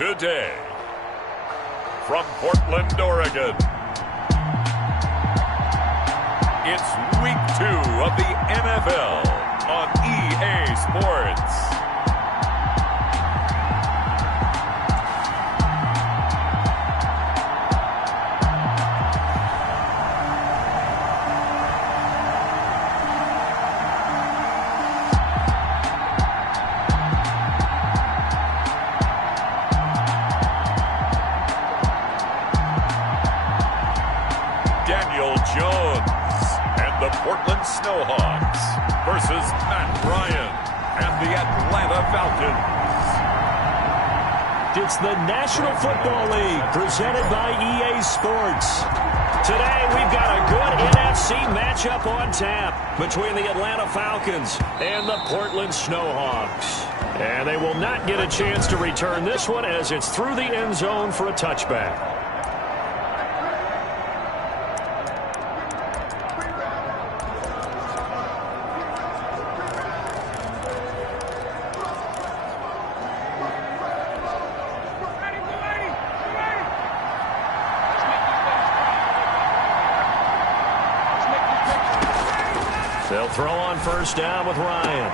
today. From Portland, Oregon, it's Week 2 of the NFL on EA Sports. Portland Snowhawks versus Matt Ryan and the Atlanta Falcons. It's the National Football League presented by EA Sports. Today we've got a good NFC matchup on tap between the Atlanta Falcons and the Portland Snowhawks. And they will not get a chance to return this one as it's through the end zone for a touchback. They'll throw on first down with Ryan.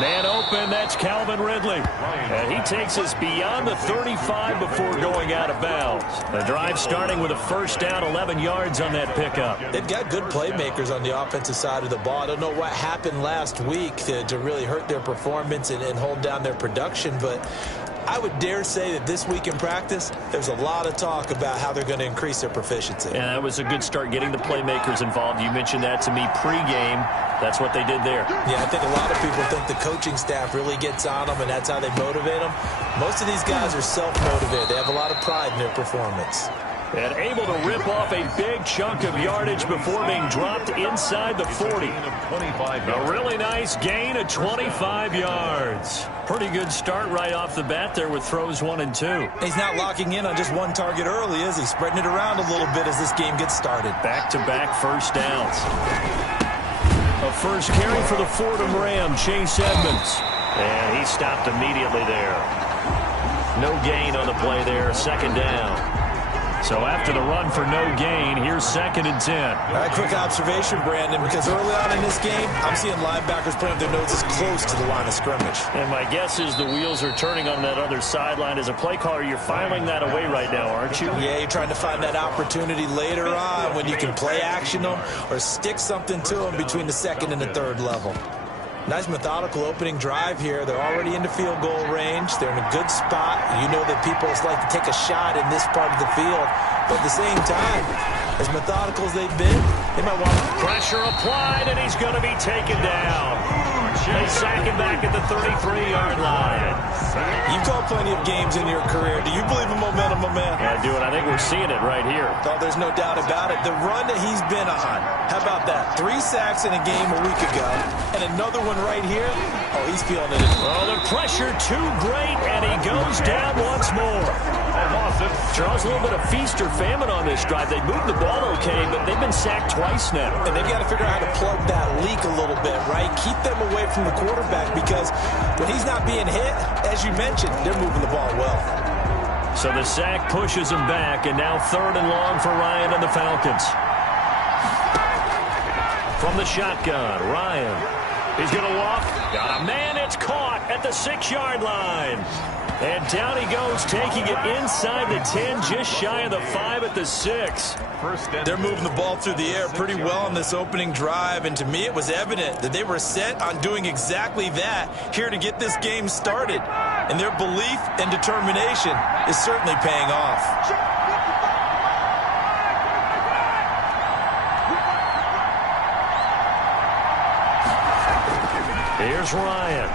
Man open, that's Calvin Ridley. And he takes us beyond the 35 before going out of bounds. The drive starting with a first down, 11 yards on that pickup. They've got good playmakers on the offensive side of the ball. I don't know what happened last week to really hurt their performance and hold down their production, but I would dare say that this week in practice, there's a lot of talk about how they're going to increase their proficiency. Yeah, that was a good start getting the playmakers involved. You mentioned that to me pregame. That's what they did there. Yeah, I think a lot of people think the coaching staff really gets on them, and that's how they motivate them. Most of these guys are self-motivated. They have a lot of pride in their performance. And able to rip off a big chunk of yardage before being dropped inside the 40. A really nice gain of 25 yards. Pretty good start right off the bat there with throws 1 and 2. He's not locking in on just one target early, is he? Spreading it around a little bit as this game gets started. Back-to-back first downs. A first carry for the Fordham Ram, Chase Edmonds. And he stopped immediately there. No gain on the play there, second down. So after the run for no gain, here's 2nd and 10. All right, quick observation, Brandon, because early on in this game, I'm seeing linebackers putting their noses close to the line of scrimmage. And my guess is the wheels are turning on that other sideline. As a play caller, you're filing that away right now, aren't you? Yeah, you're trying to find that opportunity later on when you can play action them or stick something to them between the 2nd and the 3rd level. Nice methodical opening drive here. They're already into field goal range. They're in a good spot. You know that people like to take a shot in this part of the field. But at the same time, as methodical as they've been, they might want pressure applied, and he's going to be taken down. They sack him back at the 33-yard line. You've called plenty of games in your career. Do you believe in momentum, my man? Yeah, I do, and I think we're seeing it right here. Oh, there's no doubt about it. The run that he's been on, how about that? 3 sacks in a game a week ago, and another one right here. Oh, he's feeling it. Oh, the pressure too great, and he goes down once more. Charles, a little bit of feast or famine on this drive. They moved the ball okay, but they've been sacked twice now. And they've got to figure out how to plug that leak a little bit, right? Keep them away from the quarterback because when he's not being hit, as you mentioned, they're moving the ball well. So the sack pushes him back, and now 3rd and long for Ryan and the Falcons. From the shotgun, Ryan. He's going to walk. Got a man. It's caught at the 6-yard line. And down he goes, taking it inside the 10, just shy of the 5 at the 6. They're moving the ball through the air pretty well on this opening drive, and to me it was evident that they were set on doing exactly that here to get this game started. And their belief and determination is certainly paying off. Here's Ryan.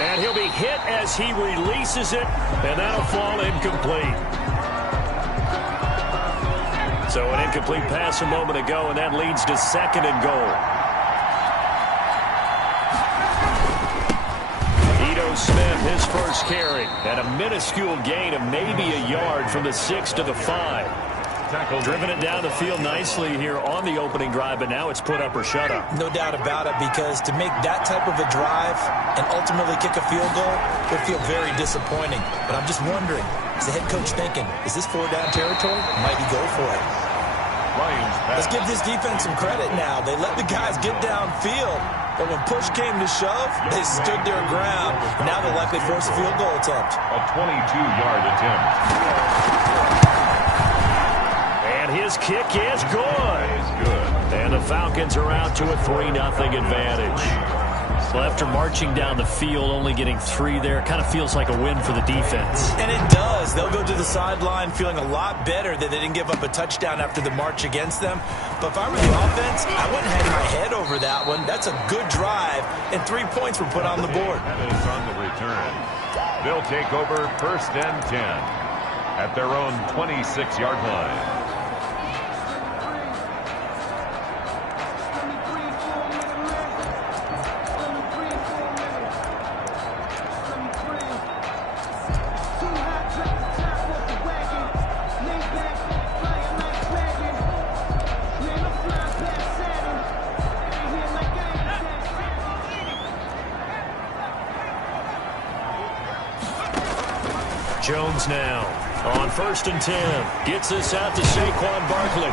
And he'll be hit as he releases it, and that'll fall incomplete. So an incomplete pass a moment ago, and that leads to 2nd and goal. Ito Smith, his first carry, and a minuscule gain of maybe a yard from the 6 to the 5. Driven it down the field nicely here on the opening drive, but now it's put up or shut up. No doubt about it, because to make that type of a drive and ultimately kick a field goal would feel very disappointing. But I'm just wondering, is the head coach thinking, is this 4-down territory? Might he go for it? Let's give this defense some credit now. They let the guys get downfield, but when push came to shove, they stood their ground. Now they'll likely force a field goal attempt. A 22-yard attempt. And his kick is good. And the Falcons are out to a 3-0 advantage. Well, after marching down the field, only getting 3 there, kind of feels like a win for the defense. And it does. They'll go to the sideline feeling a lot better that they didn't give up a touchdown after the march against them. But if I were the offense, I wouldn't hang my head over that one. That's a good drive, and 3 points were put on the board. That is on the return. They'll take over 1st and 10 at their own 26-yard line. Jones now on 1st and 10. Gets this out to Saquon Barkley.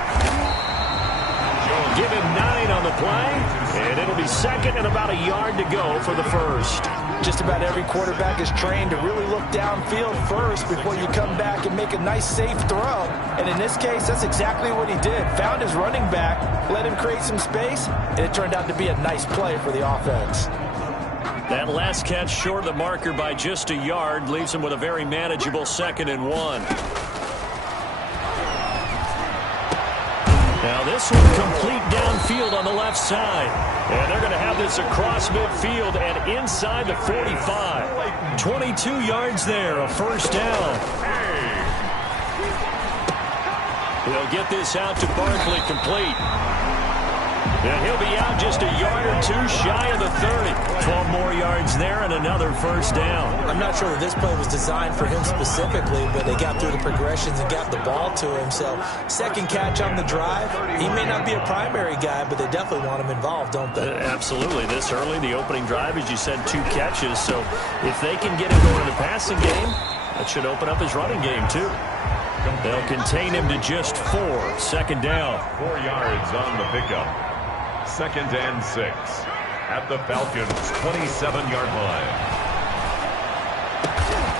Give him 9 on the play, and it'll be 2nd and about a yard to go for the first. Just about every quarterback is trained to really look downfield first before you come back and make a nice, safe throw. And in this case, that's exactly what he did. Found his running back, let him create some space, and it turned out to be a nice play for the offense. That last catch short of the marker by just a yard leaves him with a very manageable 2nd and 1. Now this one complete downfield on the left side. And they're going to have this across midfield and inside the 45. 22 yards there, a 1st down. They'll get this out to Barkley complete. And he'll be out just a yard or 2 shy of the 30. 12 more yards there and another 1st down. I'm not sure that this play was designed for him specifically, but they got through the progressions and got the ball to him. So 2nd catch on the drive. He may not be a primary guy, but they definitely want him involved, don't they? Absolutely. This early, the opening drive, as you said, 2 catches. So if they can get him going in the passing game, that should open up his running game too. They'll contain him to just 4. 2nd down. 4 yards on the pickup. 2nd and 6 at the Falcons' 27-yard line.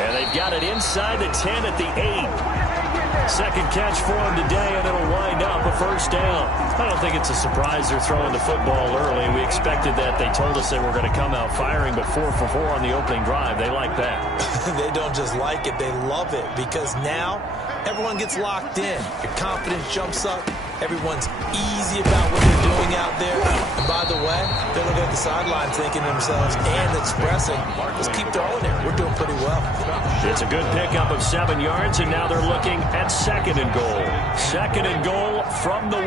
And they've got it inside the 10 at the 8. 2nd catch for him today, and it'll wind up a 1st down. I don't think it's a surprise they're throwing the football early. We expected that. They told us they were going to come out firing, but 4 for 4 on the opening drive. They like that. They don't just like it, they love it, because now everyone gets locked in. Your confidence jumps up. Everyone's easy about what they're doing out there. And by the way, they're looking at the sideline thinking to themselves and expressing, let's keep throwing it. We're doing pretty well. It's a good pickup of 7 yards, and now they're looking at 2nd and goal. 2nd and goal from the 1.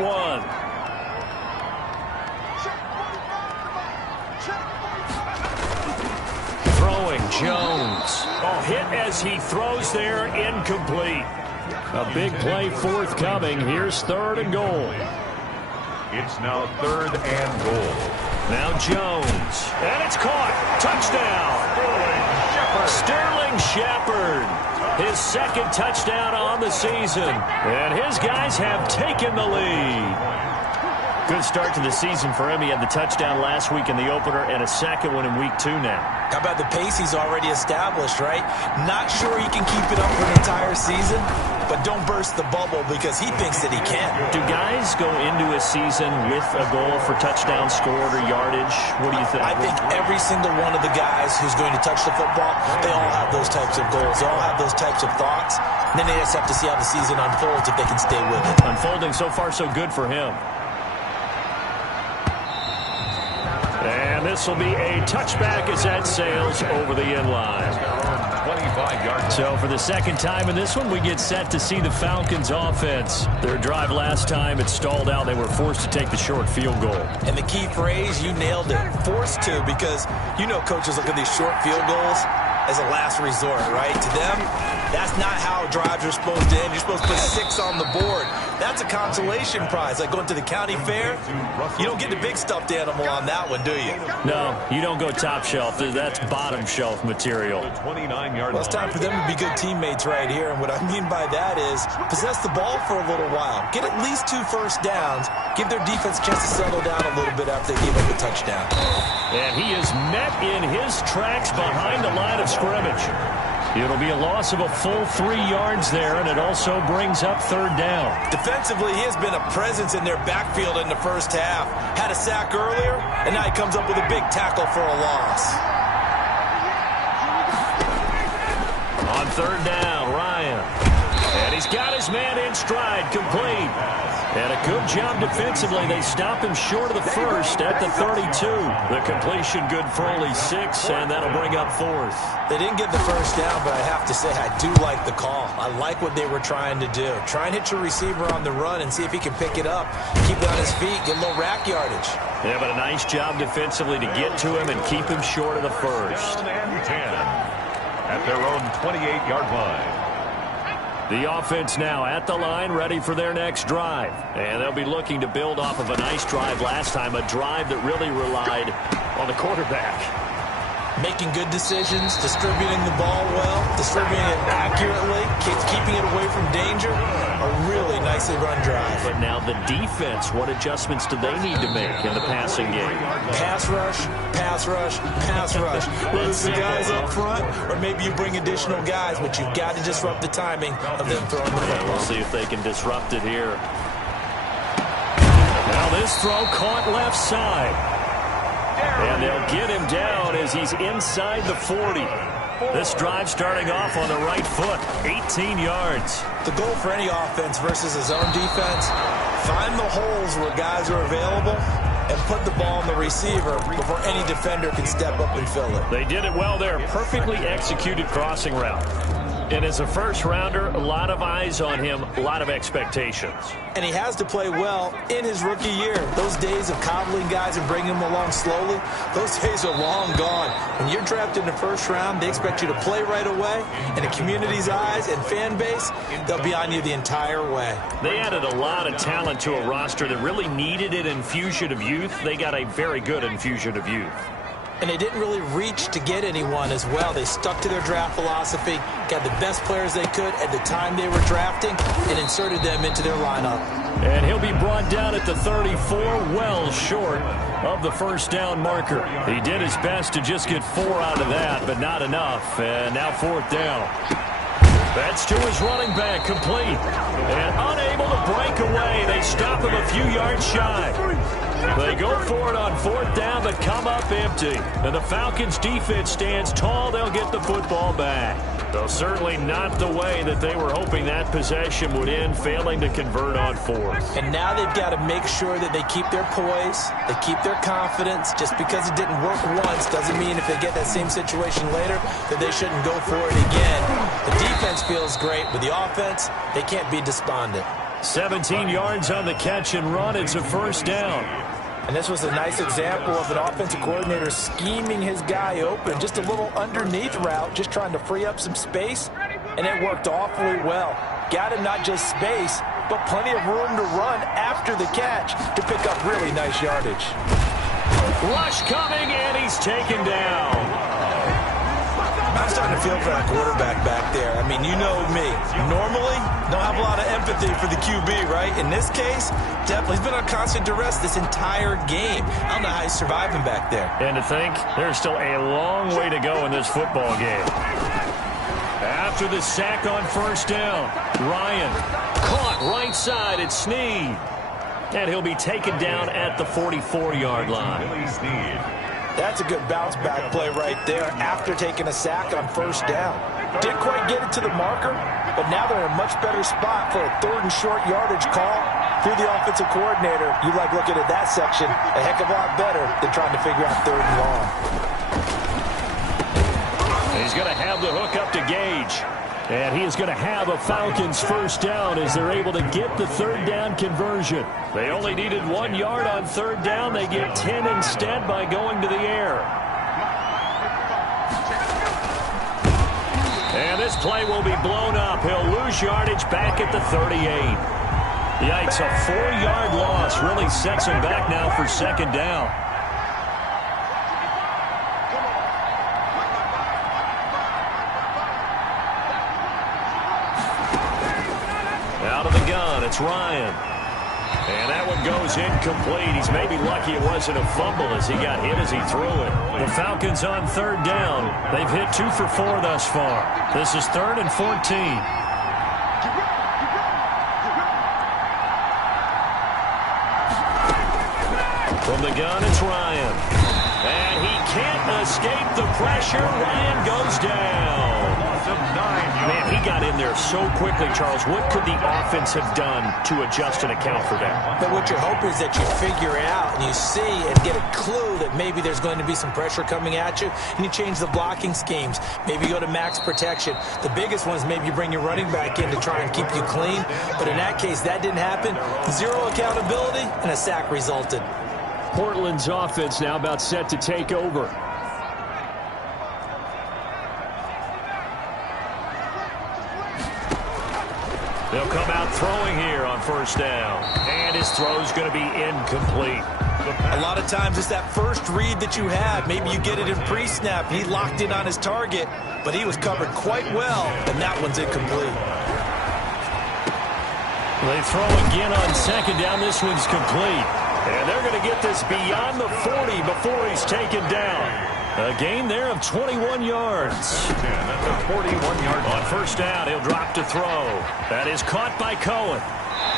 Throwing Jones. Oh, hit as he throws there, incomplete. A big play forthcoming. Here's 3rd and goal. It's now 3rd and goal. Now Jones. And it's caught. Touchdown. Sterling Shepard. His 2nd touchdown on the season. And his guys have taken the lead. Good start to the season for him. He had the touchdown last week in the opener and a 2nd one in week 2 now. How about the pace he's already established, right? Not sure he can keep it up for an entire season, but don't burst the bubble because he thinks that he can. Do guys go into a season with a goal for touchdown scored or yardage? What do you think? I think every single one of the guys who's going to touch the football, they all have those types of goals. They all have those types of thoughts. And then they just have to see how the season unfolds if they can stay with it. Unfolding so far so good for him. And this will be a touchback as that sails over the end line. 25 yards. So for the 2nd time in this one, we get set to see the Falcons offense. Their drive last time, it stalled out. They were forced to take the short field goal. And the key phrase, you nailed it. Forced to, because you know coaches look at these short field goals as a last resort, right? To them, that's not how drives are supposed to end. You're supposed to put 6 on the board. That's a consolation prize. Like going to the county fair, you don't get the big stuffed animal on that one, do you? No, you don't go top shelf. That's bottom shelf material. Well, it's time for them to be good teammates right here. And what I mean by that is possess the ball for a little while. Get at least 2 first downs. Give their defense a chance to settle down a little bit after they give up a touchdown. And he is met in his tracks behind the line of scrimmage. It'll be a loss of a full 3 yards there, and it also brings up 3rd down. Defensively, he has been a presence in their backfield in the first half. Had a sack earlier, and now he comes up with a big tackle for a loss. On 3rd down, Ryan. And he's got his man in stride, complete. And a good job defensively. They stop him short of the first at the 32. The completion good for only 6, and that'll bring up 4th. They didn't get the first down, but I have to say I do like the call. I like what they were trying to do. Try and hit your receiver on the run and see if he can pick it up. Keep it on his feet, get a little rack yardage. Yeah, but a nice job defensively to get to him and keep him short of the first. 1 and 10 at their own 28-yard line. The offense now at the line, ready for their next drive. And they'll be looking to build off of a nice drive last time, a drive that really relied on the quarterback. Making good decisions, distributing the ball well, distributing it accurately, keeping it away from danger. A really nicely run drive. But now the defense, what adjustments do they need to make in the passing game? Pass rush, pass rush, pass rush. Whether it's the guys up front or maybe you bring additional guys, but you've got to disrupt the timing of them throwing the football. We'll see if they can disrupt it here. Now this throw caught left side. And they'll get him down as he's inside the 40. This drive starting off on the right foot, 18 yards. The goal for any offense versus his own defense, find the holes where guys are available and put the ball on the receiver before any defender can step up and fill it. They did it well there. Perfectly executed crossing route. And as a first-rounder, a lot of eyes on him, a lot of expectations. And he has to play well in his rookie year. Those days of coddling guys and bringing them along slowly, those days are long gone. When you're drafted in the first round, they expect you to play right away. And the community's eyes and fan base, they'll be on you the entire way. They added a lot of talent to a roster that really needed an infusion of youth. They got a very good infusion of youth. And they didn't really reach to get anyone as well. They stuck to their draft philosophy, got the best players they could at the time they were drafting, and inserted them into their lineup. And he'll be brought down at the 34, well short of the first down marker. He did his best to just get 4 out of that, but not enough. And now 4th down. That's to his running back, complete. And unable to break away. They stop him a few yards shy. They go for it on 4th down, but come up empty. And the Falcons' defense stands tall. They'll get the football back. Though certainly not the way that they were hoping that possession would end, failing to convert on 4th. And now they've got to make sure that they keep their poise, they keep their confidence. Just because it didn't work once doesn't mean if they get that same situation later that they shouldn't go for it again. The defense feels great, but the offense, they can't be despondent. 17 yards on the catch and run. It's a first down. And this was a nice example of an offensive coordinator scheming his guy open. Just a little underneath route, just trying to free up some space. And it worked awfully well. Got him not just space, but plenty of room to run after the catch to pick up really nice yardage. Rush coming, and he's taken down. I'm starting to feel for that quarterback back there. I mean, you know me. Normally, don't have a lot of empathy for the QB, right? In this case, definitely he's been on constant duress this entire game. I don't know how he's surviving back there. And to think, there's still a long way to go in this football game. After the sack on first down, Ryan caught right side at Snead. And he'll be taken down at the 44-yard line. That's a good bounce back play right there after taking a sack on first down. Didn't quite get it to the marker, but now they're in a much better spot for a 3rd and short yardage call. Through the offensive coordinator, you like looking at that section a heck of a lot better than trying to figure out 3rd and long. He's going to have the hook up to Gage. And he is going to have a Falcons first down as they're able to get the 3rd down conversion. They only needed 1 yard on 3rd down. They get 10 instead by going to the air. this play will be blown up. He'll lose yardage back at the 38. Yikes, a 4-yard loss really sets him back now for second down. Out of the gun, it's Ryan. And that one goes incomplete. He's maybe lucky it wasn't a fumble as he got hit as he threw it. The Falcons on third down. They've hit 2 for 4 thus far. This is 3rd and 14. From the gun, it's Ryan. And he can't escape the pressure. Ryan goes down. Man, he got in there so quickly, Charles. What could the offense have done to adjust and account for that? But what you're hoping is that you figure it out and you see and get a clue that maybe there's going to be some pressure coming at you, and you change the blocking schemes. Maybe you go to max protection. The biggest one is maybe you bring your running back in to try and keep you clean. But in that case, that didn't happen. 0 accountability, and a sack resulted. Portland's offense now about set to take over. They'll come out throwing here on first down. And his throw's going to be incomplete. A lot of times it's that first read that you have. Maybe you get it in pre-snap. He locked in on his target, but he was covered quite well, and that one's incomplete. They throw again on second down. This one's complete. And they're going to get this beyond the 40 before he's taken down. A gain there of 21 yards. That's a 41-yard on first down. He'll drop to throw. That is caught by Cohen.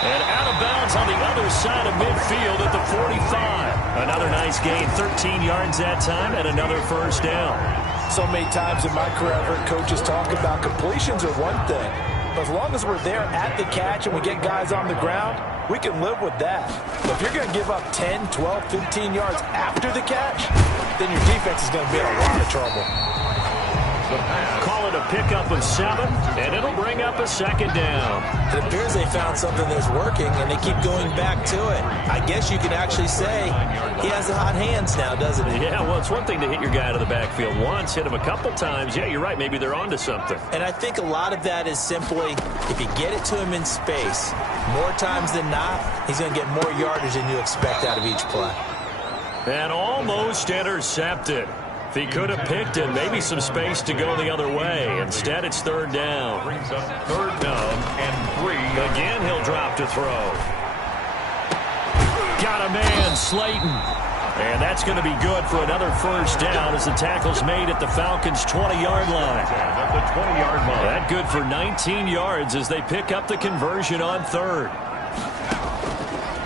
And out of bounds on the other side of midfield at the 45. Another nice gain, 13 yards that time, and another first down. So many times in my career, I've heard coaches talk about completions are one thing. But as long as we're there at the catch and we get guys on the ground, we can live with that. But if you're going to give up 10, 12, 15 yards after the catch, then your defense is going to be in a lot of trouble. Call it a pickup of 7, and it'll bring up a second down. It appears they found something that's working, and they keep going back to it. I guess you could actually say he has the hot hands now, doesn't he? Yeah, well, it's one thing to hit your guy out of the backfield once, hit him a couple times. Yeah, you're right. Maybe they're onto something. And I think a lot of that is simply if you get it to him in space, more times than not, he's going to get more yardage than you expect out of each play. And almost intercepted. If he could have picked it, maybe some space to go the other way. Instead, it's third down. Brings up third down and 3. Again, he'll drop to throw. Got a man, Slayton. And that's going to be good for another first down as the tackle's made at the Falcons' 20-yard line. At the 20-yard line. That good for 19 yards as they pick up the conversion on third.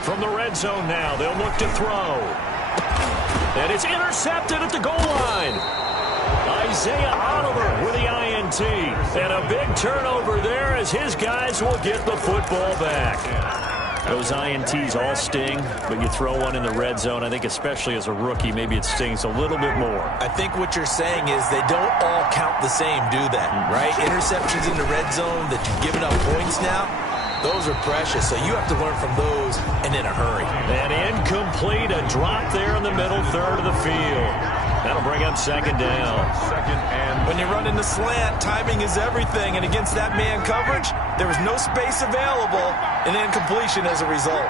From the red zone now, they'll look to throw. And it's intercepted at the goal line. Isaiah Oliver with the INT. And a big turnover there as his guys will get the football back. Those INTs all sting, but you throw one in the red zone, I think especially as a rookie, maybe it stings a little bit more. I think what you're saying is they don't all count the same, do they? Right? Interceptions in the red zone that you've given up points now, those are precious, so you have to learn from those and in a hurry. And incomplete, a drop there in the middle third of the field. That'll bring up second down. Second and when you run in the slant, timing is everything, and against that man coverage, there was no space available, and incompletion as a result.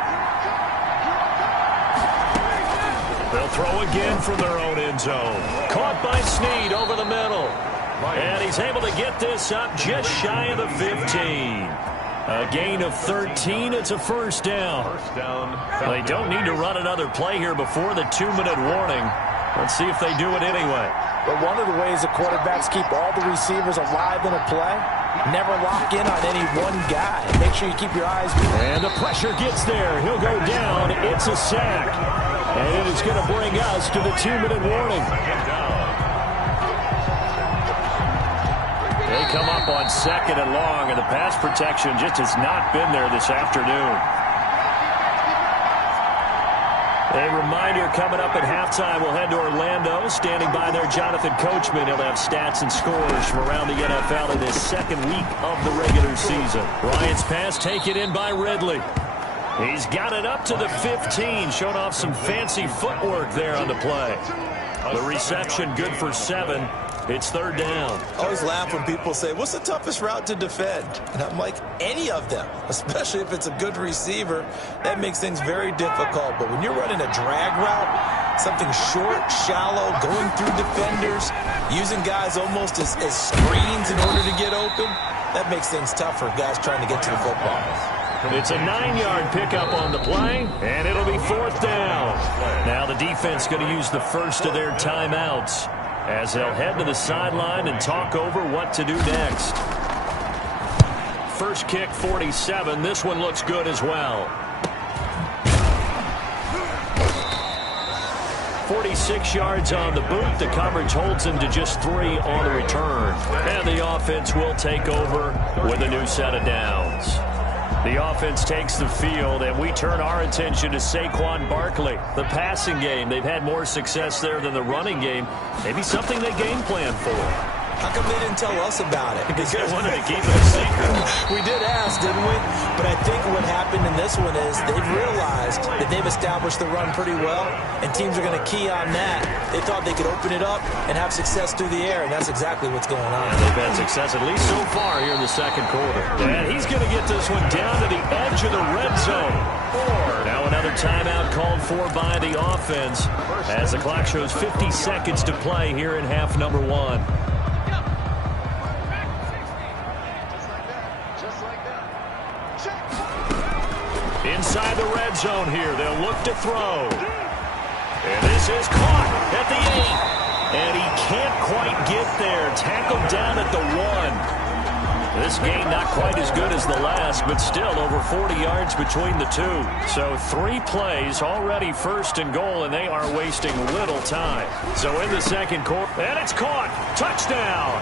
They'll throw again from their own end zone. Caught by Snead over the middle. And he's able to get this up just shy of the 15. A gain of 13. It's a first down. First down. They don't need to run another play here before the 2-minute warning. Let's see if they do it anyway. But one of the ways the quarterbacks keep all the receivers alive in a play, never lock in on any one guy. Make sure you keep your eyes. And the pressure gets there. He'll go down. It's a sack. And it is going to bring us to the 2-minute warning. They come up on second and long, and the pass protection just has not been there this afternoon. A reminder coming up at halftime, we'll head to Orlando. Standing by there, Jonathan Coachman. He'll have stats and scores from around the NFL in his second week of the regular season. Bryant's pass taken in by Ridley. He's got it up to the 15, showing off some fancy footwork there on the play. The reception good for 7. It's third down. I always laugh when people say, what's the toughest route to defend? And I'm like, any of them, especially if it's a good receiver. That makes things very difficult. But when you're running a drag route, something short, shallow, going through defenders, using guys almost as screens in order to get open, that makes things tough for guys trying to get to the football. It's a 9-yard pickup on the play, and it'll be fourth down. Now the defense going to use the first of their timeouts as they'll head to the sideline and talk over what to do next. First kick, 47. This one looks good as well. 46 yards on the boot. The coverage holds him to just 3 on the return. And the offense will take over with a new set of downs. The offense takes the field, and we turn our attention to Saquon Barkley. The passing game, they've had more success there than the running game. Maybe something they game plan for. How come they didn't tell us about it? Because they wanted to keep it a secret. We did ask, didn't we? But I think what happened in this one is they've realized that they've established the run pretty well, and teams are going to key on that. They thought they could open it up and have success through the air, and that's exactly what's going on. And they've had success, at least so far, here in the second quarter. And he's going to get this one down to the edge of the red zone. Now another timeout called for by the offense as the clock shows 50 seconds to play here in half number 1. Inside the red zone here, they'll look to throw. And this is caught at the 8. And he can't quite get there. Tackled down at the 1. This game not quite as good as the last, but still over 40 yards between the two. So 3 plays, already first and goal, and they are wasting little time. So in the second quarter, and it's caught. Touchdown.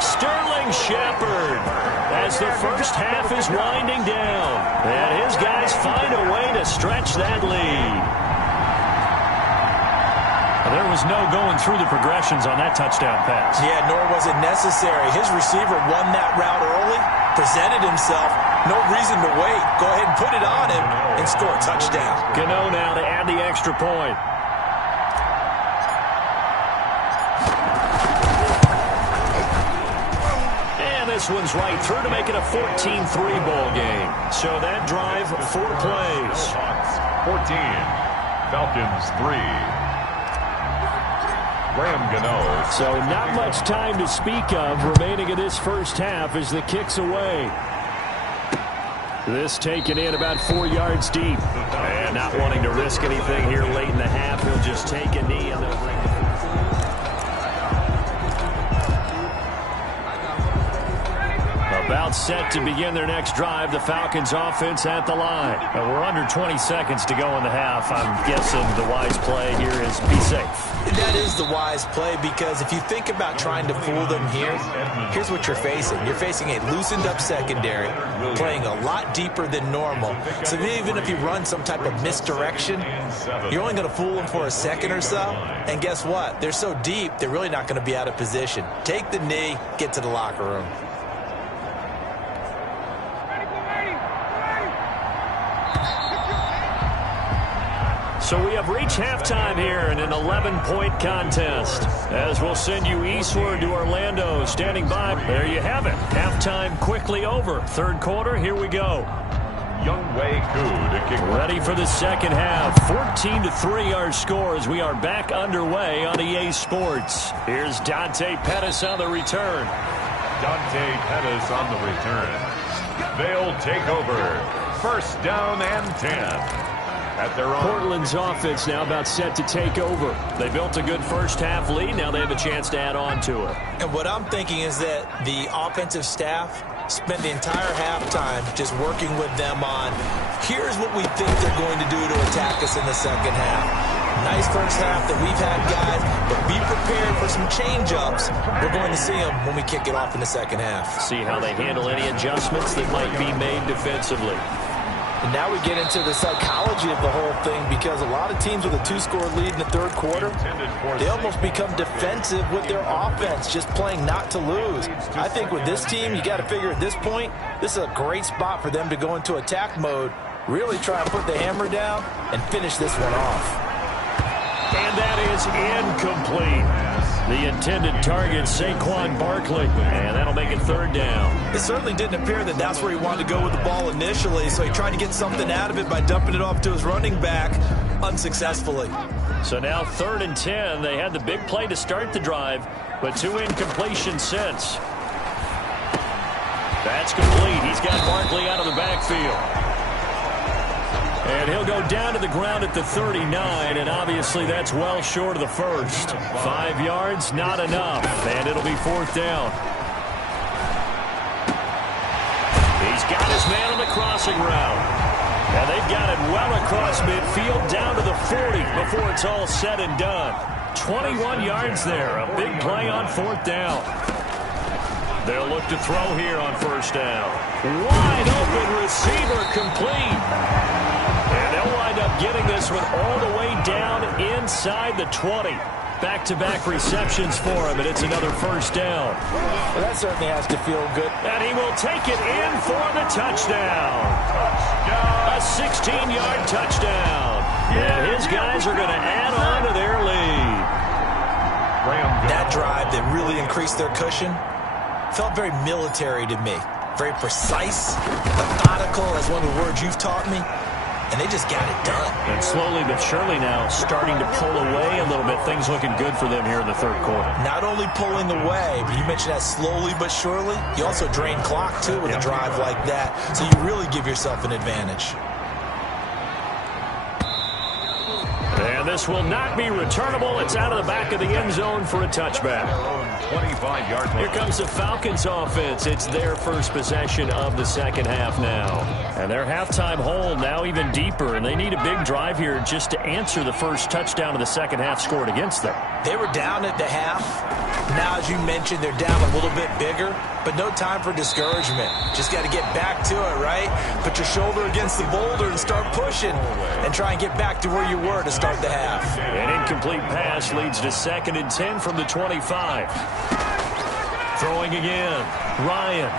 Sterling Shepard as the first half is winding down. And his guys find a way to stretch that lead. There was no going through the progressions on that touchdown pass. Yeah, nor was it necessary. His receiver won that route early, presented himself. No reason to wait. Go ahead and put it on him and score a touchdown. Gano now to add the extra point. This one's right through to make it a 14-3 ball game. So that drive, 4 plays. 14. Falcons 3. Graham Gano. So not much time to speak of remaining in this first half as the kick's away. This taken in about 4 yards deep. And not wanting to risk anything here late in the half, he'll just take a knee and they'll bring the about set to begin their next drive. The Falcons offense at the line. We're under 20 seconds to go in the half. I'm guessing the wise play here is be safe. That is the wise play, because if you think about trying to fool them here, here's what you're facing. You're facing a loosened up secondary, playing a lot deeper than normal. So even if you run some type of misdirection, you're only going to fool them for a second or so. And guess what? They're so deep, they're really not going to be out of position. Take the knee, get to the locker room. So we have reached halftime here in an 11-point contest. As we'll send you eastward to Orlando, standing by. There you have it. Halftime quickly over. Third quarter, here we go. Younghoe Koo to kick. Ready for the second half. 14-3 our score as we are back underway on EA Sports. Here's Dante Pettis on the return. Dante Pettis on the return. They'll take over. First down and 10. At their own. Portland's offense now about set to take over. They built a good first half lead. Now they have a chance to add on to it. And what I'm thinking is that the offensive staff spent the entire halftime just working with them on, here's what we think they're going to do to attack us in the second half. Nice first half that we've had, guys, but be prepared for some change-ups. We're going to see them when we kick it off in the second half. See how they handle any adjustments that might be made defensively. And now we get into the psychology of the whole thing, because a lot of teams with a 2-score lead in the third quarter, they almost become defensive with their offense, just playing not to lose. I think with this team, you got to figure at this point, this is a great spot for them to go into attack mode, really try and put the hammer down and finish this one off. And that is incomplete. The intended target, Saquon Barkley, and that'll make it third down. It certainly didn't appear that that's where he wanted to go with the ball initially, so he tried to get something out of it by dumping it off to his running back unsuccessfully. So now 3rd and 10. They had the big play to start the drive, but 2 incompletions since. That's complete. He's got Barkley out of the backfield. And he'll go down to the ground at the 39, and obviously that's well short of the first. 5 yards, not enough, and it'll be 4th down. He's got his man on the crossing route. And they've got it well across midfield down to the 40 before it's all said and done. 21 yards there, a big play on 4th down. They'll look to throw here on 1st down. Wide open receiver complete. And they'll wind up getting this one all the way down inside the 20. Back-to-back receptions for him, and it's another 1st down. Well, that certainly has to feel good. And he will take it in for the touchdown. A 16-yard touchdown. And his guys are going to add on to their lead. That drive that really increased their cushion felt very military to me. Very precise, methodical, as one of the words you've taught me. And they just got it done. And slowly but surely now starting to pull away a little bit. Things looking good for them here in the 3rd quarter. Not only pulling away, but you mentioned that slowly but surely. You also drain clock, too, with a drive like that. So you really give yourself an advantage. And this will not be returnable. It's out of the back of the end zone for a touchback. 25-yard line. Here comes the Falcons offense. It's their first possession of the 2nd half now. And their halftime hole now even deeper, and they need a big drive here just to answer the first touchdown of the 2nd half scored against them. They were down at the half. Now, as you mentioned, they're down a little bit bigger, but no time for discouragement. Just got to get back to it, right? Put your shoulder against the boulder and start pushing and try and get back to where you were to start the half. An incomplete pass leads to 2nd and 10 from the 25. Throwing again. Ryan.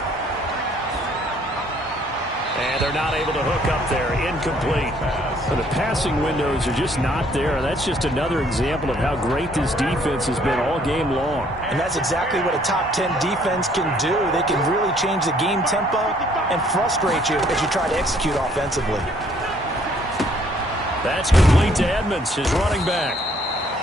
And they're not able to hook up there. Incomplete. So the passing windows are just not there. That's just another example of how great this defense has been all game long. And that's exactly what a top 10 defense can do. They can really change the game tempo and frustrate you as you try to execute offensively. That's complete to Edmonds, his running back.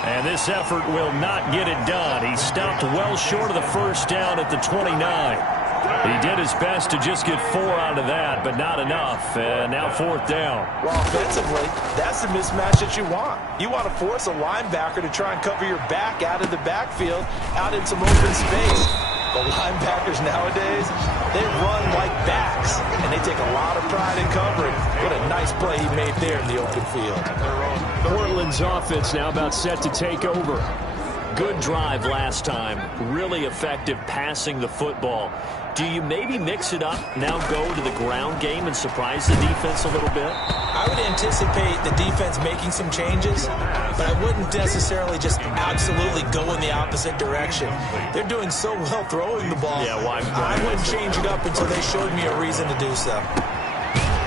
And this effort will not get it done. He stopped well short of the 1st down at the 29. He did his best to just get 4 out of that, but not enough. And now 4th down. Well, offensively, that's the mismatch that you want. You want to force a linebacker to try and cover your back out of the backfield, out in some open space. The linebackers nowadays, they run like backs, and they take a lot of pride in covering. What a nice play he made there in the open field. Portland's offense now about set to take over. Good drive last time. Really effective passing the football. Do you maybe mix it up, now go to the ground game and surprise the defense a little bit? I would anticipate the defense making some changes, but I wouldn't necessarily just absolutely go in the opposite direction. They're doing so well throwing the ball. Yeah, why I wouldn't change it up until they showed me a reason to do so.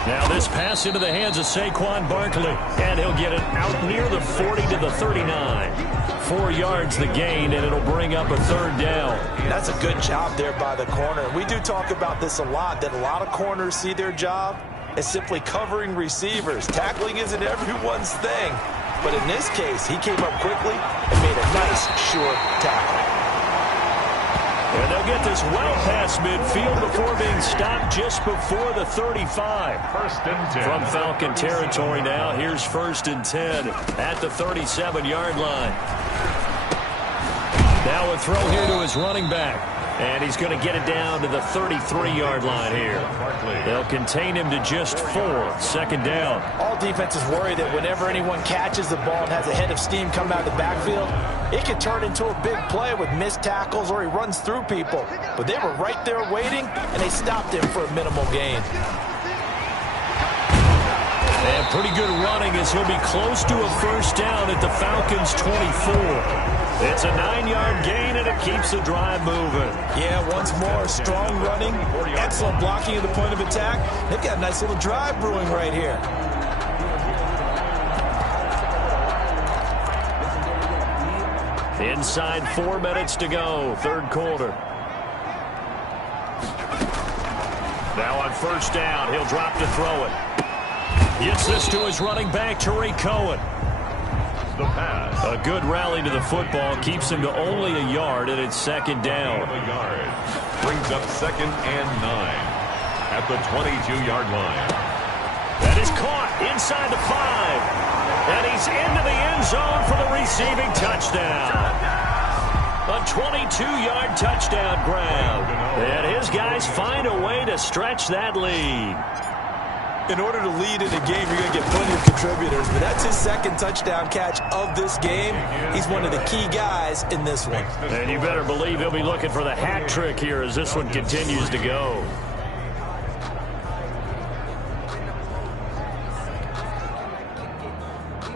Now this pass into the hands of Saquon Barkley, and he'll get it out near the 40 to the 39. 4 yards the gain, and it'll bring up a 3rd down. That's a good job there by the corner. We do talk about this a lot, that a lot of corners see their job as simply covering receivers. Tackling isn't everyone's thing. But in this case, he came up quickly and made a nice, sure tackle. And they'll get this well past midfield before being stopped just before the 35. 1st and 10. From Falcon territory now, here's 1st and 10 at the 37-yard line. Now a throw here to his running back. And he's going to get it down to the 33-yard line here. They'll contain him to just 4. 2nd down. All defenses worry that whenever anyone catches the ball and has a head of steam come out of the backfield, it can turn into a big play with missed tackles or he runs through people. But they were right there waiting, and they stopped him for a minimal gain. And pretty good running as he'll be close to a 1st down at the Falcons' 24. It's a 9-yard gain, and it keeps the drive moving. Yeah, once more, strong running, excellent blocking at the point of attack. They've got a nice little drive brewing right here. Inside 4 minutes to go, third quarter. Now on first down, he'll drop to throw it. Gets this to his running back, Tariq Cohen. The pass. A good rally to the football keeps him to only a yard, and it's second down. A yard. Brings up 2nd and 9 at the 22-yard line. That is caught inside the 5. And he's into the end zone for the receiving touchdown. A 22-yard touchdown grab. And his guys find a way to stretch that lead. In order to lead in a game, you're going to get plenty of contributors, but that's his second touchdown catch of this game. He's one of the key guys in this one. And you better believe he'll be looking for the hat trick here as this one continues to go.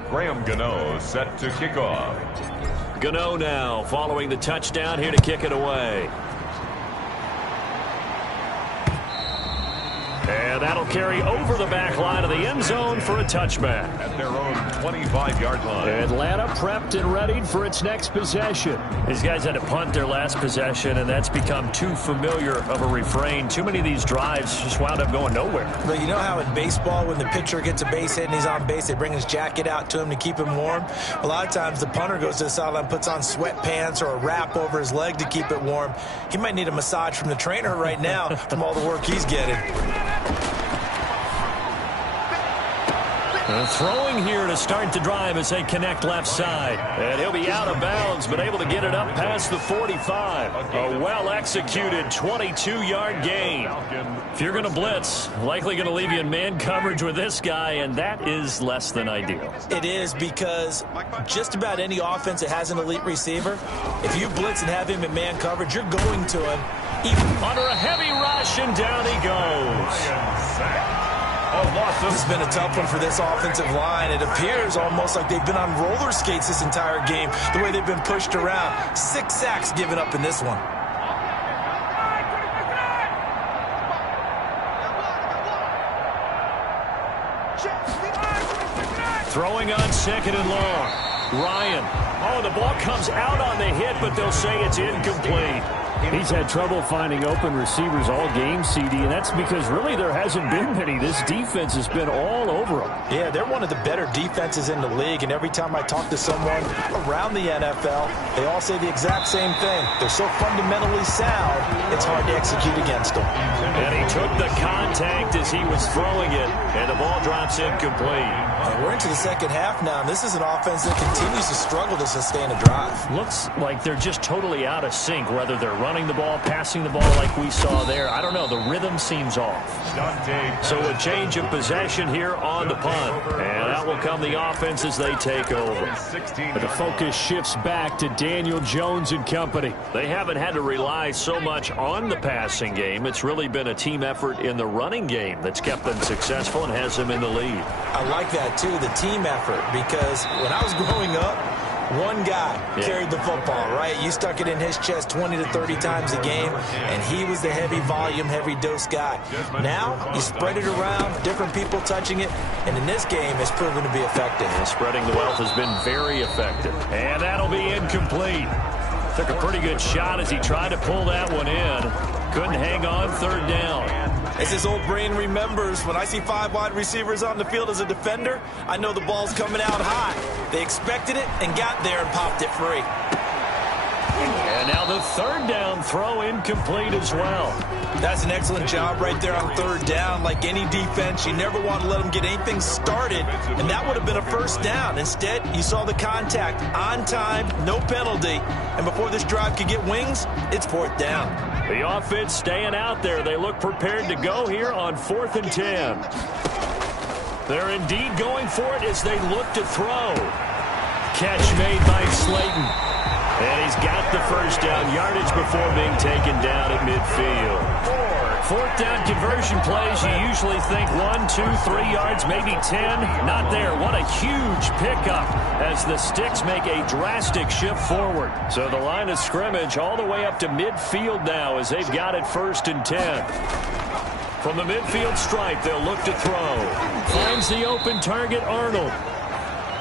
Graham Gano set to kick off. Gano now following the touchdown here to kick it away. And that'll carry over the back line of the end zone for a touchback. At their own 25-yard line. Atlanta prepped and readied for its next possession. These guys had to punt their last possession, and that's become too familiar of a refrain. Too many of these drives just wound up going nowhere. But you know how in baseball, when the pitcher gets a base hit and he's on base, they bring his jacket out to him to keep him warm? A lot of times the punter goes to the sideline, puts on sweatpants or a wrap over his leg to keep it warm. He might need a massage from the trainer right now from all the work he's getting. Throwing here to start the drive as they connect left side. And he'll be out of bounds, but able to get it up past the 45. A well-executed 22-yard gain. If you're going to blitz, likely going to leave you in man coverage with this guy, and that is less than ideal. It is, because just about any offense that has an elite receiver, if you blitz and have him in man coverage, you're going to him. Even under a heavy rush, and down he goes. This has been a tough one for this offensive line. It appears almost like they've been on roller skates this entire game, the way they've been pushed around. 6 sacks given up in this one. Throwing on 2nd and long. Ryan. Oh, the ball comes out on the hit, but they'll say it's incomplete. He's had trouble finding open receivers all game, CD, and that's because really there hasn't been many. This defense has been all over them. Yeah, they're one of the better defenses in the league, and every time I talk to someone around the NFL, they all say the exact same thing. They're so fundamentally sound, it's hard to execute against them. And he took the contact as he was throwing it, and the ball drops incomplete. We're into the second half now, and this is an offense that continues to struggle to sustain a drive. Looks like they're just totally out of sync, whether they're running the ball, passing the ball like we saw there. I don't know. The rhythm seems off. So a change of possession here on the punt. And out will come the offense as they take over. But the focus shifts back to Daniel Jones and company. They haven't had to rely so much on the passing game. It's really been a team effort in the running game that's kept them successful and has them in the lead. I like that, too, the team effort, because when I was growing up, one guy carried the football, right? You stuck it in his chest 20 to 30 times a game, and he was the heavy volume, heavy dose guy. Now, you spread it around, different people touching it, and in this game, it's proven to be effective. And spreading the wealth has been very effective. And that'll be incomplete. Took a pretty good shot as he tried to pull that one in. Couldn't hang on, third down. As his old brain remembers, when I see 5 wide receivers on the field as a defender, I know the ball's coming out high. They expected it and got there and popped it free. And now the third down throw incomplete as well. That's an excellent job right there on third down. Like any defense, you never want to let them get anything started, and that would have been a first down. Instead, you saw the contact on time, no penalty, and before this drive could get wings, it's fourth down. The offense staying out there. They look prepared to go here on 4th and 10. They're indeed going for it as they look to throw. Catch made by Slayton. And he's got the first down yardage before being taken down at midfield. Fourth down conversion plays, you usually think 1, 2, 3 yards, maybe 10. Not there. What a huge pickup as the Sticks make a drastic shift forward. So the line of scrimmage all the way up to midfield now as they've got it 1st and 10. From the midfield stripe, they'll look to throw. Finds the open target, Arnold.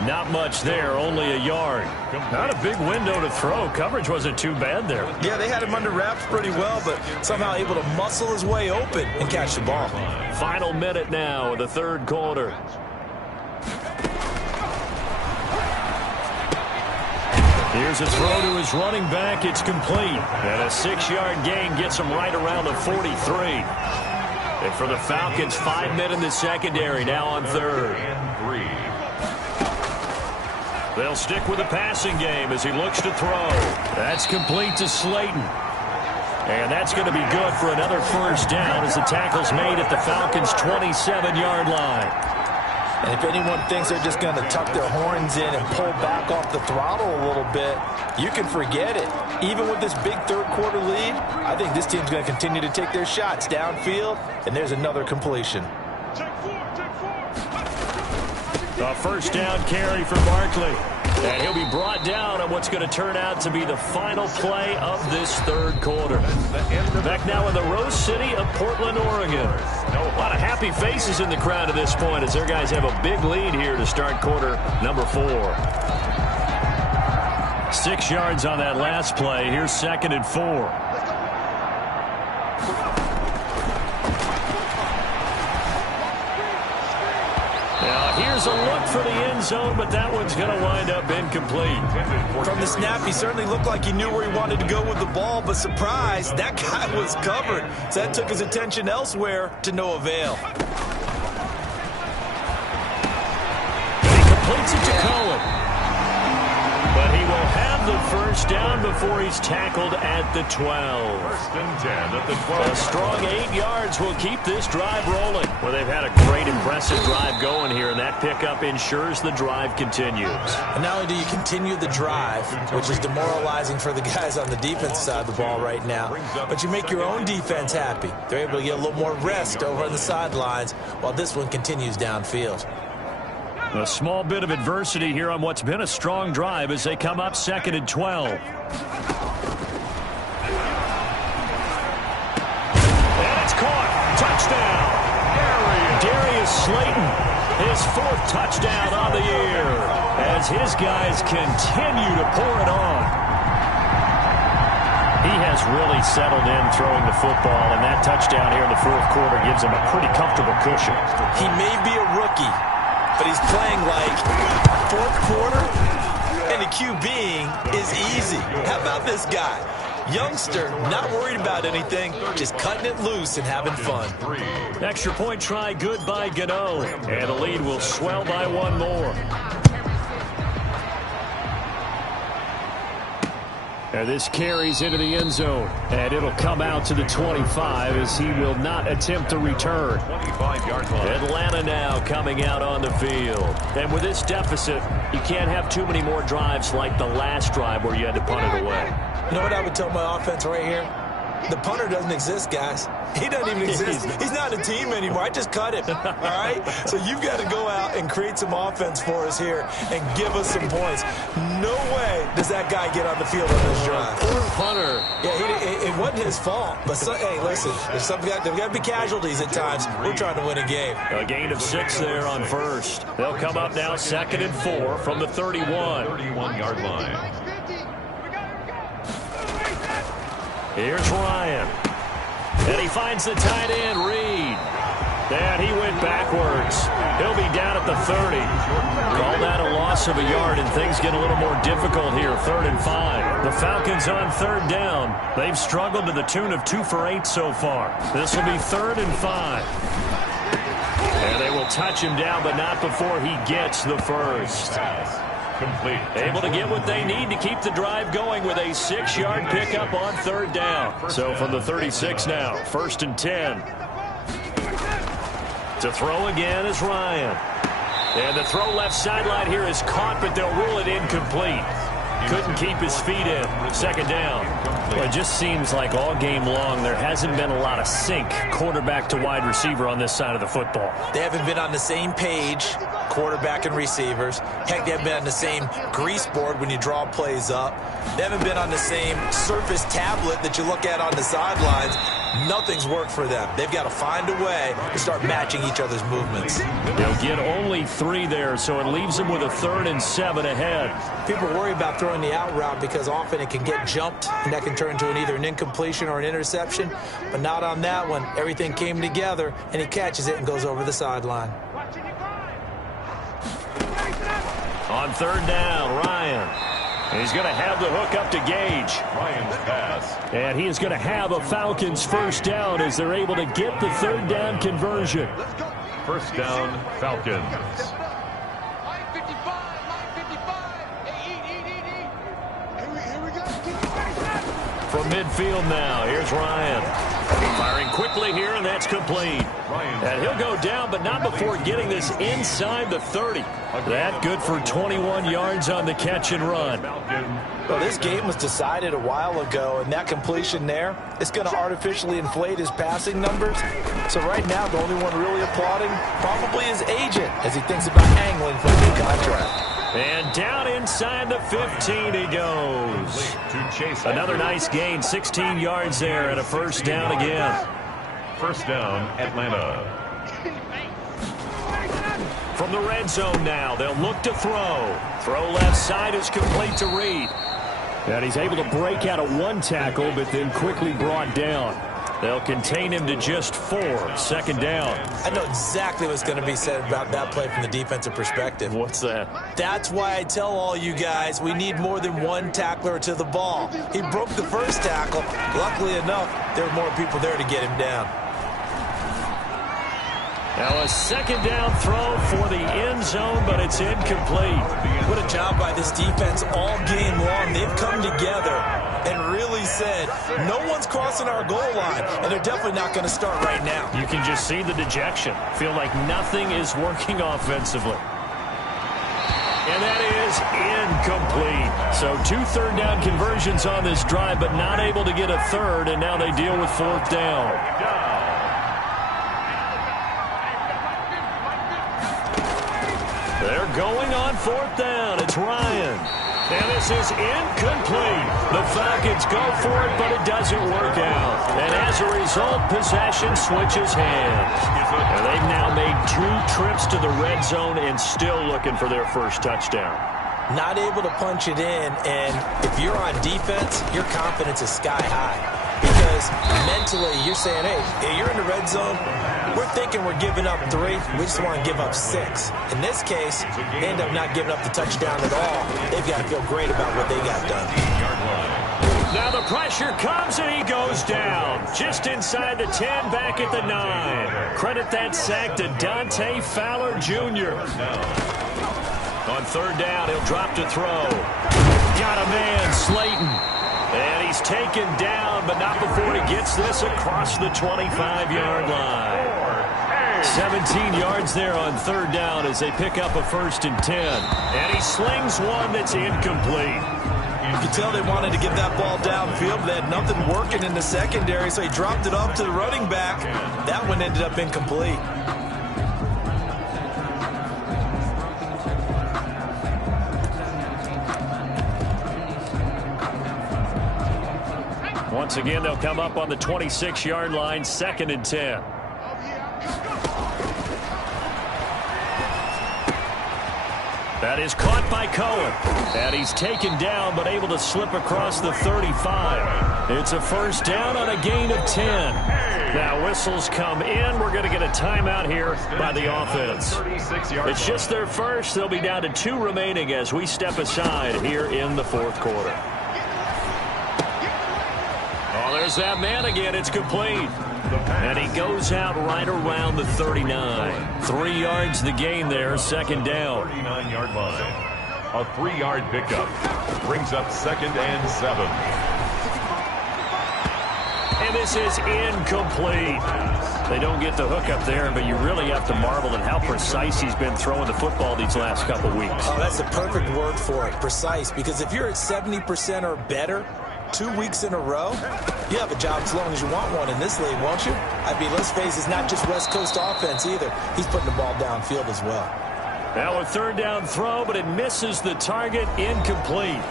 Not much there, only a yard. Not a big window to throw. Coverage wasn't too bad there. Yeah, they had him under wraps pretty well, but somehow able to muscle his way open and catch the ball. Final minute now of the third quarter. Here's a throw to his running back. It's complete. And a 6-yard gain gets him right around the 43. And for the Falcons, 5 men in the secondary now on third. They'll stick with the passing game as he looks to throw. That's complete to Slayton. And that's going to be good for another first down as the tackle's made at the Falcons' 27-yard line. And if anyone thinks they're just going to tuck their horns in and pull back off the throttle a little bit, you can forget it. Even with this big third-quarter lead, I think this team's going to continue to take their shots downfield, and there's another completion. A first down carry for Barkley. And he'll be brought down on what's going to turn out to be the final play of this third quarter. Back now in the Rose City of Portland, Oregon. A lot of happy faces in the crowd at this point as their guys have a big lead here to start quarter number 4. 6 yards on that last play. Here's 2nd and 4. Here's a look for the end zone, but that one's going to wind up incomplete. From the snap, he certainly looked like he knew where he wanted to go with the ball, but surprise, that guy was covered. So that took his attention elsewhere to no avail. He completes it to Cohen. But he will have the first down before he's tackled at the 12. First and 10 at the 12. A strong 8 yards will keep this drive rolling. Well, they've had a great, impressive drive going here, and that pickup ensures the drive continues. And not only do you continue the drive, which is demoralizing for the guys on the defense side of the ball right now, but you make your own defense happy. They're able to get a little more rest over on the sidelines while this one continues downfield. A small bit of adversity here on what's been a strong drive as they come up 2nd and 12. And it's caught. Touchdown. Darius Slayton, his 4th touchdown on the year as his guys continue to pour it on. He has really settled in throwing the football, and that touchdown here in the 4th quarter gives him a pretty comfortable cushion. He may be a rookie, but he's playing like 4th quarter, and the QBing is easy. How about this guy? Youngster, not worried about anything, just cutting it loose and having fun. Extra point try good by Gano, and the lead will swell by 1 more. And this carries into the end zone, and it'll come out to the 25 as he will not attempt to return. 25-yard line. Atlanta now coming out on the field. And with this deficit, you can't have too many more drives like the last drive where you had to punt it away. You know what I would tell my offense right here? The punter doesn't exist, guys. He doesn't even exist. He's not a team anymore. I just cut him, all right? So you've got to go out and create some offense for us here and give us some points. No way does that guy get on the field on this drive. Poor punter. Yeah, it wasn't his fault. But, hey, listen, there's got to be casualties at times. We're trying to win a game. A gain of 6 there on first. They'll come up now 2nd and 4 from the 31. 31-yard line. Here's Ryan. And he finds the tight end, Reed. And he went backwards. He'll be down at the 30. Call that a loss of a yard, and things get a little more difficult here. 3rd and 5. The Falcons on 3rd down. They've struggled to the tune of 2 for 8 so far. This will be 3rd and 5. And they will touch him down, but not before he gets the first. Complete. Able to get what they need to keep the drive going with a 6-yard pickup on 3rd down. So from the 36 now, 1st and 10. To throw again is Ryan. And the throw left sideline here is caught, but they'll rule it incomplete. Couldn't keep his feet in. 2nd down. Well, it just seems like all game long there hasn't been a lot of sync quarterback to wide receiver on this side of the football. They haven't been on the same page, quarterback and receivers. Heck, they haven't been on the same grease board when you draw plays up. They haven't been on the same surface tablet that you look at on the sidelines. Nothing's worked for them. They've got to find a way to start matching each other's movements. They'll get only 3 there, so it leaves them with a 3rd and 7 ahead. People worry about throwing the out route because often it can get jumped, and that can turn into either an incompletion or an interception. But not on that one. Everything came together, and he catches it and goes over the sideline. On 3rd down, Ryan. He's going to have the hook up to Gage. Ryan's pass. And he is going to have a Falcons 1st down as they're able to get the 3rd down conversion. 1st down, Falcons. From midfield now, here's Ryan. Firing quickly here, and that's complete. And he'll go down, but not before getting this inside the 30. That good for 21 yards on the catch and run. Well, this game was decided a while ago, and that completion there is going to artificially inflate his passing numbers. So right now, the only one really applauding probably his agent as he thinks about angling for a new contract. And down inside the 15 he goes. Another nice gain, 16 yards there, and a 1st down again. 1st down, Atlanta. From the red zone now, they'll look to throw. Throw left side is complete to Reed. And he's able to break out of 1 tackle, but then quickly brought down. They'll contain him to just 4. 2nd down. I know exactly what's going to be said about that play from the defensive perspective. What's that? That's why I tell all you guys we need more than 1 tackler to the ball. He broke the 1st tackle. Luckily enough, there were more people there to get him down. Now a 2nd down throw for the end zone, but it's incomplete. What a job by this defense all game long. They've come together and really said, no one's crossing our goal line, and they're definitely not going to start right now. You can just see the dejection. Feel like nothing is working offensively. And that is incomplete. So 2 3rd down conversions on this drive, but not able to get a 3rd, and now they deal with 4th down. They're going on 4th down. It's Ryan. And this is incomplete. The Falcons go for it, but it doesn't work out. And as a result, possession switches hands. And they've now made 2 trips to the red zone and still looking for their 1st touchdown. Not able to punch it in, and if you're on defense, your confidence is sky high. Because mentally, you're saying, hey, you're in the red zone. We're thinking we're giving up 3. We just want to give up 6. In this case, they end up not giving up the touchdown at all. They've got to feel great about what they got done. Now the pressure comes, and he goes down. Just inside the 10, back at the 9. Credit that sack to Dante Fowler Jr. On 3rd down, he'll drop to throw. Got a man, Slayton. And he's taken down, but not before he gets this across the 25-yard line. 17 yards there on 3rd down as they pick up a 1st and 10. And he slings one that's incomplete. You can tell they wanted to get that ball downfield, but they had nothing working in the secondary, so he dropped it off to the running back. That one ended up incomplete. Once again, they'll come up on the 26-yard line, 2nd and 10. That is caught by Cohen. And he's taken down, but able to slip across the 35. It's a 1st down on a gain of 10. Now whistles come in. We're going to get a timeout here by the offense. It's just their 1st. They'll be down to 2 remaining as we step aside here in the 4th quarter. Oh, there's that man again. It's complete. And he goes out right around the 39. 3 yards the gain there, 2nd down. 39-yard line. A 3-yard pickup. Brings up 2nd and 7. And this is incomplete. They don't get the hook up there, but you really have to marvel at how precise he's been throwing the football these last couple weeks. Oh, that's the perfect word for it, precise. Because if you're at 70% or better 2 weeks in a row, you have a job as long as you want one in this league, won't you? I mean, let's face it, it's not just West Coast offense either. He's putting the ball downfield as well. Now a 3rd down throw, but it misses the target, incomplete.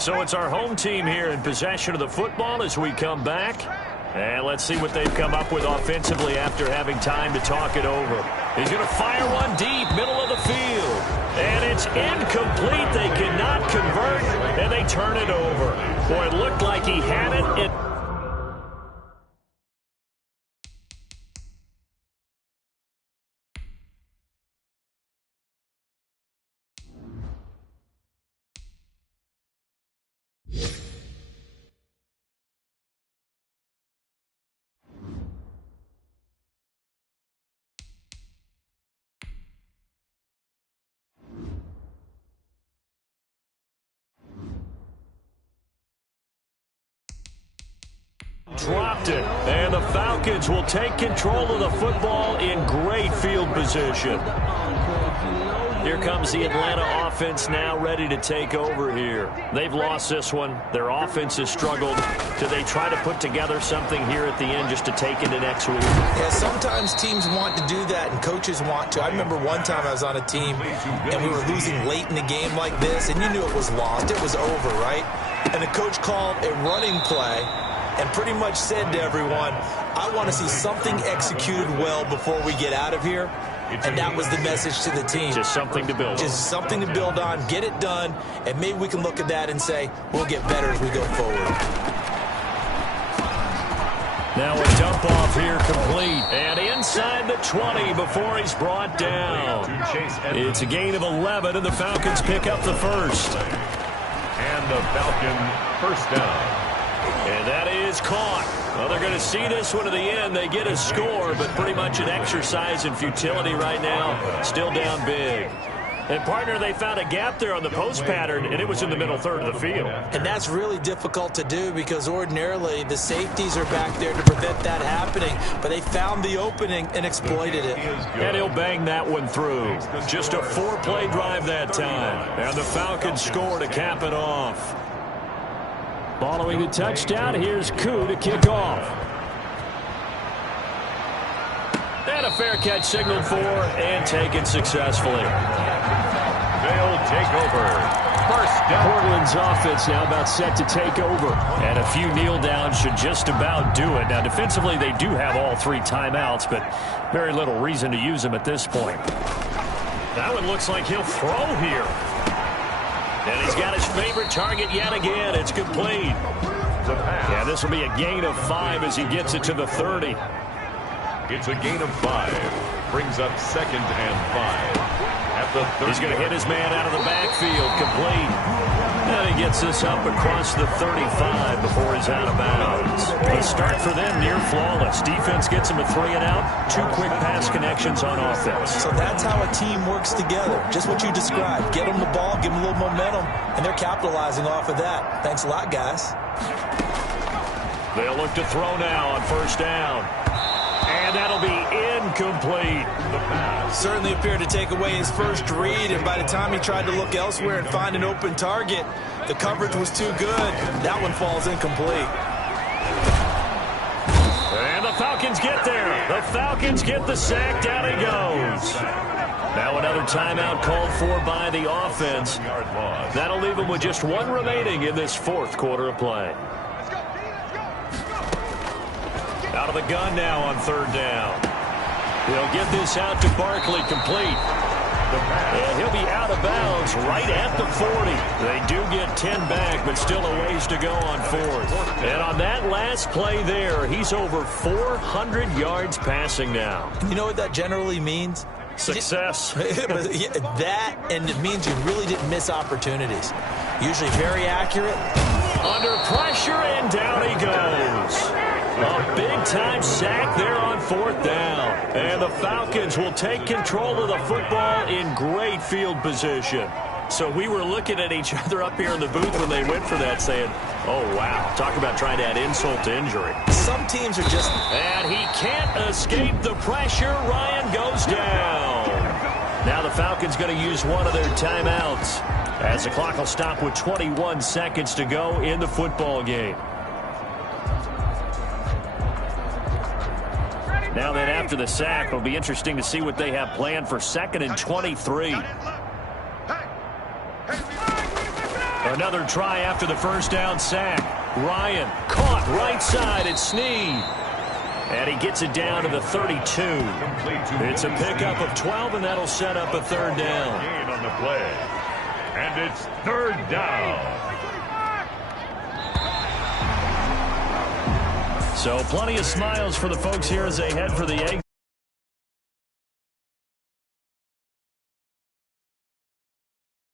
So it's our home team here in possession of the football as we come back. And let's see what they've come up with offensively after having time to talk it over. He's going to fire one deep, middle of the field. And it's incomplete. They cannot convert, and they turn it over. Boy, it looked like he had it. Dropped it, and the Falcons will take control of the football in great field position. Here comes the Atlanta offense now ready to take over here. They've lost this one. Their offense has struggled. Do they try to put together something here at the end just to take into next week? Yeah, sometimes teams want to do that and coaches want to. I remember one time I was on a team and we were losing late in a game like this, and you knew it was lost. It was over, right? And the coach called a running play and pretty much said to everyone, I want to see something executed well before we get out of here. And that was the message to the team. Just something to build on. Just something to build on, get it done, and maybe we can look at that and say, we'll get better as we go forward. Now a dump off here complete. And inside the 20 before he's brought down. It's a gain of 11, and the Falcons pick up the first. And the Falcon first down. And that is caught. Well, they're going to see this one to the end. They get a score, but pretty much an exercise in futility right now. Still down big. And, partner, they found a gap there on the post pattern, and it was in the middle third of the field. And that's really difficult to do because ordinarily the safeties are back there to prevent that happening. But they found the opening and exploited it. And he'll bang that one through. Just a 4-play drive that time. And the Falcons score to cap it off. Following the touchdown, here's Koo to kick off. And a fair catch signaled for and taken successfully. They'll take over. First down. Portland's offense now about set to take over. And a few kneel downs should just about do it. Now, defensively, they do have all 3 timeouts, but very little reason to use them at this point. That one looks like he'll throw here. And he's got his favorite target yet again. It's complete. Yeah, this will be a gain of 5 as he gets it to the 30. It's a gain of 5. Brings up 2nd and 5. At the 30. He's going to hit his man out of the backfield. Complete. And he gets this up across the 35 before he's out of bounds. The start for them near flawless. Defense gets him a 3 and out. 2 quick pass connections on offense. So that's how a team works together. Just what you described. Get them the ball, give them a little momentum, and they're capitalizing off of that. Thanks a lot, guys. They'll look to throw now on first down. And that'll be incomplete. Certainly appeared to take away his first read, and by the time he tried to look elsewhere and find an open target, the coverage was too good. That one falls incomplete. And the Falcons get there. The Falcons get the sack. Down he goes. Now another timeout called for by the offense. That'll leave them with just 1 remaining in this 4th quarter of play. Out of the gun now on 3rd down. He'll get this out to Barkley, complete. And he'll be out of bounds right at the 40. They do get 10 back, but still a ways to go on 4th. And on that last play there, he's over 400 yards passing now. You know what that generally means? Success. That, and it means you really didn't miss opportunities. Usually very accurate. Under pressure, and down he goes. A big-time sack there on 4th down. And the Falcons will take control of the football in great field position. So we were looking at each other up here in the booth when they went for that saying, oh, wow, talk about trying to add insult to injury. Some teams are just... And he can't escape the pressure. Ryan goes down. Now the Falcons going to use one of their timeouts as the clock will stop with 21 seconds to go in the football game. Now then, after the sack, it'll be interesting to see what they have planned for 2nd and 23. Another try after the first down sack. Ryan caught right side at Snead. And he gets it down to the 32. It's a pickup of 12, and that'll set up a third down. Gain on the play. And it's third down. So plenty of smiles for the folks here as they head for the exit.